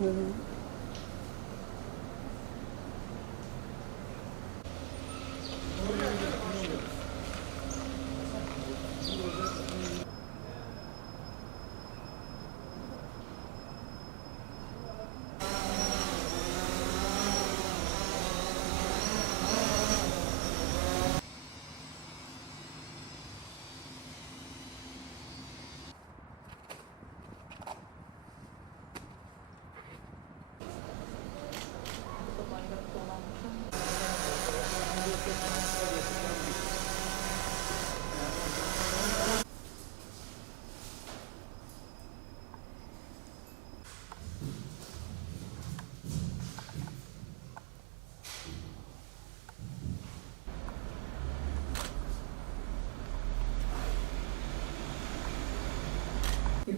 Mm-hmm.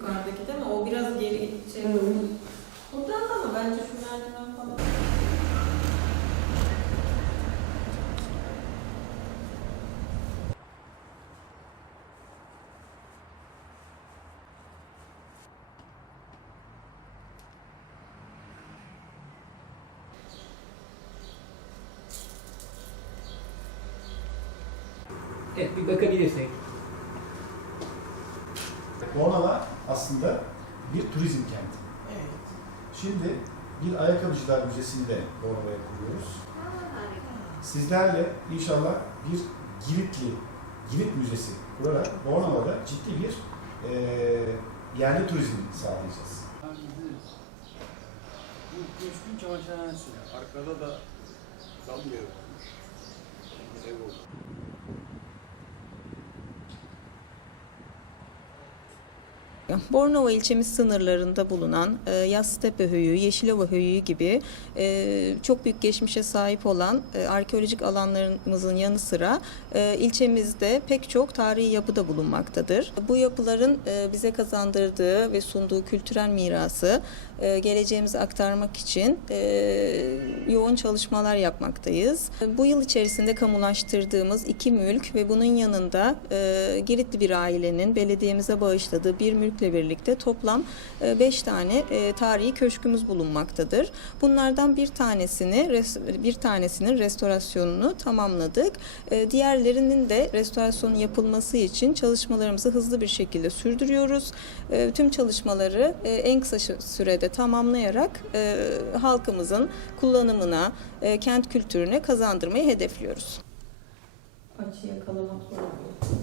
Yukarıdaki değil mi? O biraz geri şey. Buradan da mı? Bence şu merdiven falan. Evet bir bakabilirsek. Bornova aslında bir turizm kenti. Şimdi bir ayakkabıcılar müzesinde Bornova'ya kuruyoruz. Sizlerle inşallah bir Giritli, Girit Müzesi kurarak Bornova'da ciddi bir eee yerli turizm sağlayacağız. Bu köşkün çamaşırhanesi. Arkada da kalmıyor. Ev oldu. Bornova ilçemiz sınırlarında bulunan e, Yaztepe Höyüğü, Yeşilova Höyüğü gibi e, çok büyük geçmişe sahip olan e, arkeolojik alanlarımızın yanı sıra e, ilçemizde pek çok tarihi yapı da bulunmaktadır. Bu yapıların e, bize kazandırdığı ve sunduğu kültürel mirası e, geleceğimize aktarmak için e, yoğun çalışmalar yapmaktayız. Bu yıl içerisinde kamulaştırdığımız iki mülk ve bunun yanında e, Giritli bir ailenin belediyemize bağışladığı bir mülkle birlikte toplam 5 tane e, tarihi köşkümüz bulunmaktadır. Bunlardan bir tanesini bir tanesinin restorasyonunu tamamladık. E, Diğerlerinin de restorasyonu yapılması için çalışmalarımızı hızlı bir şekilde sürdürüyoruz. E, Tüm çalışmaları e, en kısa sürede tamamlayarak e, halkımızın kullanımına, e, kent kültürüne kazandırmayı hedefliyoruz. Açı yakalamak zor oluyor.